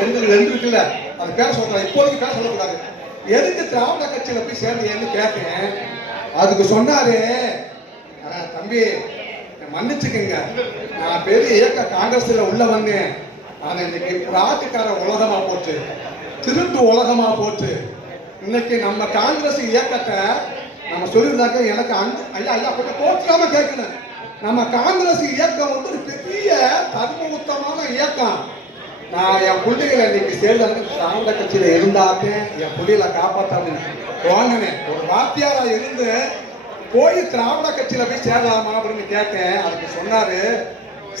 ரெண்டு ரெண்டு இருக்குல்ல, அது பேச சொல்றேன். இப்போதைக்கு பேச சொல்லக்கூடாது. எதுக்கு திராவிட கட்சியில போய் சேர்ந்தீங்கன்னு கேட்டேன். அதுக்கு சொன்னாரு, தம்பி மன்னிச்சுக்கங்க, நான் பெரிய இயக்க காங்கிரஸ்ல உள்ள வந்தேன். ஆனா இன்னைக்கு பிராட்டுக்கார உலகமா போச்சு, திருட்டு உலகமா போச்சு. இன்னைக்கு நம்ம காங்கிரஸ் இயக்கத்தை நம்ம சொல்லியிருந்தாக்க எனக்கு ஐயா ஐயா கொஞ்சம் போற்றாம கேட்கணும். நம்ம காங்கிரஸ் இயக்கம் வந்து ஒரு பெரிய தர்ம உத்தமான இயக்கம். நான் என் பிள்ளைகளை இன்னைக்கு சேர்ந்தாங்க திராவிட கட்சியில இருந்தாத்தே என் பிள்ளைகளை காப்பாற்றாம வாங்கினேன். ஒரு வாத்தியாரா இருந்து போய் திராவிட கட்சியில போய் சேரலாமா அப்படின்னு கேட்டேன். அதுக்கு சொன்னாரு,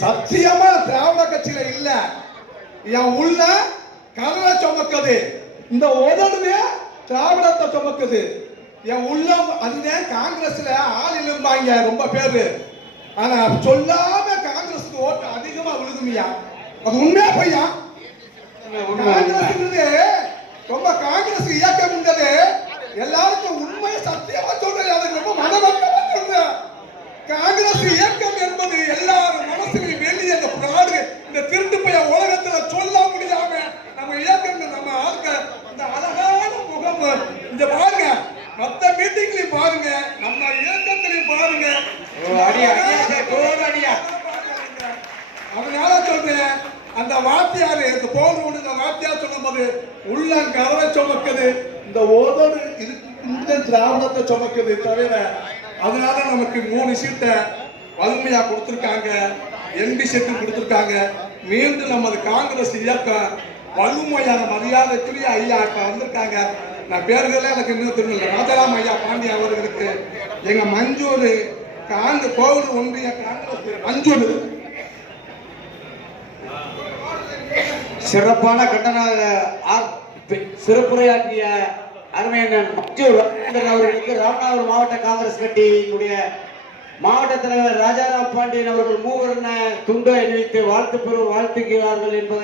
சத்தியமா திராவிட கட்சியில இல்ல, என் உள்ள கதவை சுமக்குது, இந்த உதடுமே திராவிடத்தை சுமக்குது, என் உள்ளம் அதுதான் காங்கிரஸ்ல ஆள் இல்லம்பாங்க ரொம்ப பேரு. ஆனா சொல்லாம காங்கிரஸுக்கு ஓட்டு அதிகமா விழுதுமையா, அது உண்மையா பொய்யா? ரொம்ப காங்கிரஸ் இயக்கம் இருந்தது, எல்லாருக்கும் உண்மையை சத்தியமா சொல்றேன், அதுக்கு ரொம்ப மனவக்கமா சொல்றேன். காங்கிரஸ் இயக்கம் என்பது எல்லாரும் மனசுலையும் வெளியே இந்த பிராடு இந்த திருட்டு பைய உலகத்துல சொல்ல முடியாம நம்ம இயக்கங்கள் நம்ம ஆளுக்க இந்த அழகான முகம் இந்த பாருங்க, மத்த மீட்டிங்லயும் பாருங்க, நம்ம இயக்கத்திலையும் பாருங்க. அதனால சொல்றேன், அந்த வாத்தியாரு இந்த போன வாத்தியார் சொல்லும் போது உள்ள கதவை சுமக்குது, இந்த ஓதோடு இந்த திராவிடத்தை சுமக்குது தவிர. அதனால நமக்கு 3 சீட்டை வலிமையா கொடுத்திருக்காங்க, எம்பி சீட்டு கொடுத்திருக்காங்க. மீண்டும் நமது காங்கிரஸ் இயக்கம் வலுமையான மரியாதைக்குரிய ஐயா இப்ப வந்திருக்காங்க. நான் பேர்களே எனக்கு இன்னும் தெரியல. ராஜாராம் ஐயா பாண்டிய அவர்களுக்கு எங்க மஞ்சூர் கோவில் ஒன்றிய காங்கிரஸ் மஞ்சூர் சிறப்பான கண்டன சிறப்புரையாற்றிய அருமையண்ணன் மஞ்சூர் அவர்களுக்கு ராமநாதபுரம் மாவட்ட காங்கிரஸ் கட்சியினுடைய மாவட்ட தலைவர் ராஜாராம் பாண்டியன் அவர்கள் மூவர்ண துண்டை அணிவித்து வாழ்த்துக்கிறார்கள் என்பதை